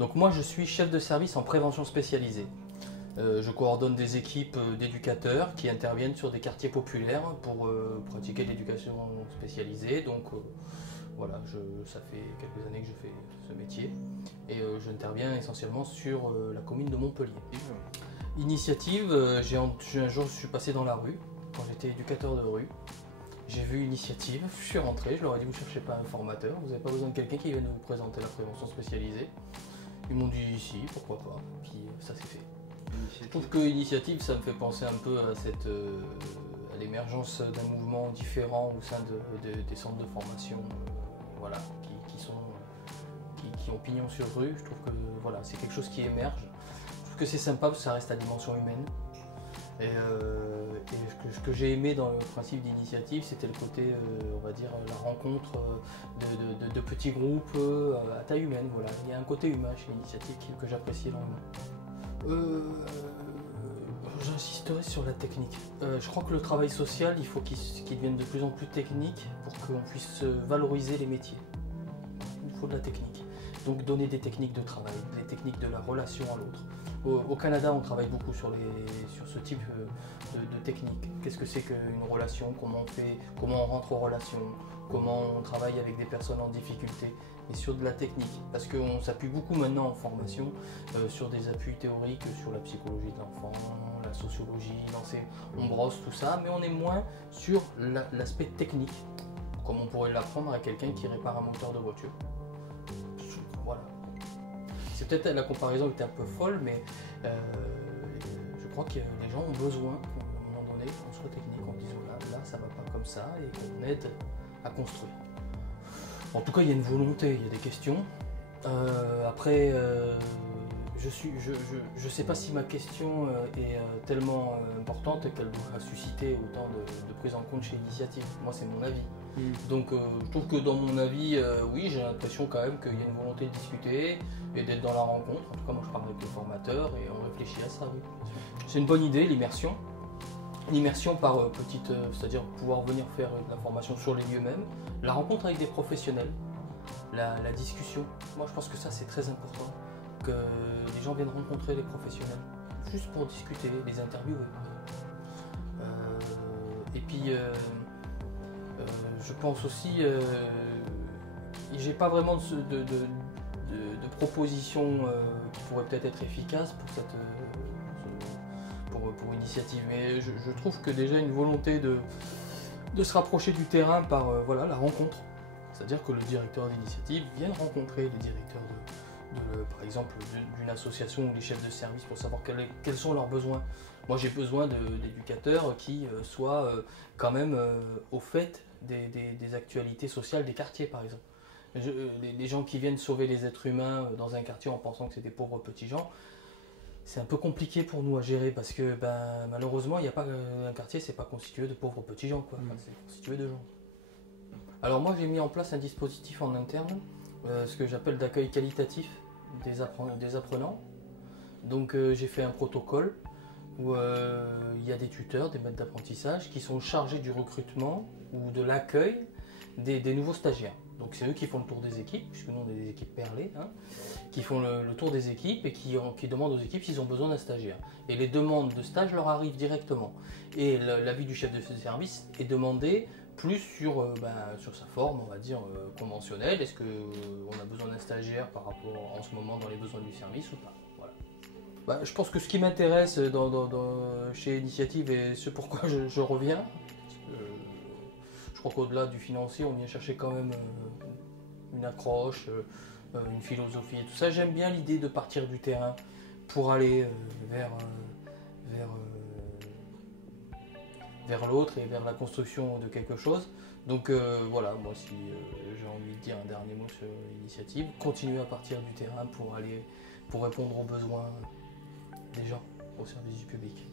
Donc moi je suis chef de service en prévention spécialisée. Je coordonne des équipes d'éducateurs qui interviennent sur des quartiers populaires pour pratiquer l'éducation spécialisée. Donc voilà, ça fait quelques années que je fais ce métier et j'interviens essentiellement sur la commune de Montpellier. Initiative, un jour je suis passé dans la rue, quand j'étais éducateur de rue. J'ai vu Initiative, je suis rentré, je leur ai dit vous ne cherchez pas un formateur, vous n'avez pas besoin de quelqu'un qui vienne vous présenter la prévention spécialisée. Ils m'ont dit si, pourquoi pas, puis ça s'est fait. Je trouve que Initiative, ça me fait penser un peu à l'émergence d'un mouvement différent au sein des centres de formation voilà, qui ont pignon sur rue. Je trouve que voilà, c'est quelque chose qui émerge. Je trouve que c'est sympa parce que ça reste à dimension humaine. Et ce que j'ai aimé dans le principe d'Initiative, c'était le côté, on va dire, la rencontre de petits groupes à taille humaine. Voilà. Il y a un côté humain chez l'Initiative que j'apprécie énormément. J'insisterai sur la technique. Je crois que le travail social, il faut qu'il devienne de plus en plus technique pour qu'on puisse valoriser les métiers. Il faut de la technique. Donc donner des techniques de travail, des techniques de la relation à l'autre. Au Canada, on travaille beaucoup sur ce type de technique. Qu'est-ce que c'est qu'une relation, comment on rentre en relation, comment on travaille avec des personnes en difficulté, et sur de la technique. Parce qu'on s'appuie beaucoup maintenant en formation sur des appuis théoriques, sur la psychologie de l'enfant, la sociologie, on brosse tout ça, mais on est moins sur l'aspect technique, comme on pourrait l'apprendre à quelqu'un qui répare un moteur de voiture. Voilà. C'est peut-être la comparaison était un peu folle, mais je crois que les gens ont besoin qu'à un moment donné, on soit technique, on dise voilà, là ça va pas comme ça, et qu'on aide à construire. En tout cas, il y a une volonté, il y a des questions. Après, je sais pas si ma question est tellement importante qu'elle doit susciter autant de prise en compte chez Initiative. Moi, c'est mon avis. Donc je trouve que dans mon avis, oui, j'ai l'impression quand même qu'il y a une volonté de discuter et d'être dans la rencontre. En tout cas, moi je parle avec le formateur et on réfléchit à ça. Oui. C'est une bonne idée, l'immersion. L'immersion par petite, c'est-à-dire pouvoir venir faire de la formation sur les lieux mêmes, la rencontre avec des professionnels, la discussion. Moi je pense que ça c'est très important, que les gens viennent rencontrer les professionnels, juste pour discuter, les interviewer. Et puis je pense aussi, j'ai pas vraiment de propositions qui pourraient peut-être être efficaces pour Initiative, mais je trouve que déjà une volonté de se rapprocher du terrain par voilà, la rencontre, c'est-à-dire que le directeur d'Initiative vienne rencontrer les directeurs par exemple d'une association ou des chefs de service pour savoir quels sont leurs besoins. Moi j'ai besoin d'éducateurs qui soient quand même au fait des actualités sociales des quartiers par exemple. Les gens qui viennent sauver les êtres humains dans un quartier en pensant que c'est des pauvres petits gens, c'est un peu compliqué pour nous à gérer parce que malheureusement il n'y a pas un quartier, c'est pas constitué de pauvres petits gens quoi. Enfin, c'est constitué de gens. Alors moi j'ai mis en place un dispositif en interne, ce que j'appelle d'accueil qualitatif des apprenants. Donc j'ai fait un protocole où il y a des tuteurs, des maîtres d'apprentissage qui sont chargés du recrutement ou de l'accueil des nouveaux stagiaires. Donc c'est eux qui font le tour des équipes, puisque nous on est des équipes perlées, hein, qui font le tour des équipes et qui demandent aux équipes s'ils ont besoin d'un stagiaire. Et les demandes de stage leur arrivent directement. Et l'avis du chef de service est demandé plus sur sa forme, on va dire, conventionnelle. Est-ce qu'on a besoin d'un stagiaire par rapport en ce moment dans les besoins du service ou pas? Voilà. Je pense que ce qui m'intéresse chez Initiative et ce pourquoi je reviens, je crois qu'au-delà du financier, on vient chercher quand même une accroche, une philosophie et tout ça. J'aime bien l'idée de partir du terrain pour aller vers l'autre et vers la construction de quelque chose. Donc voilà, moi si j'ai envie de dire un dernier mot sur Initiative, continuer à partir du terrain pour répondre aux besoins des gens au service du public.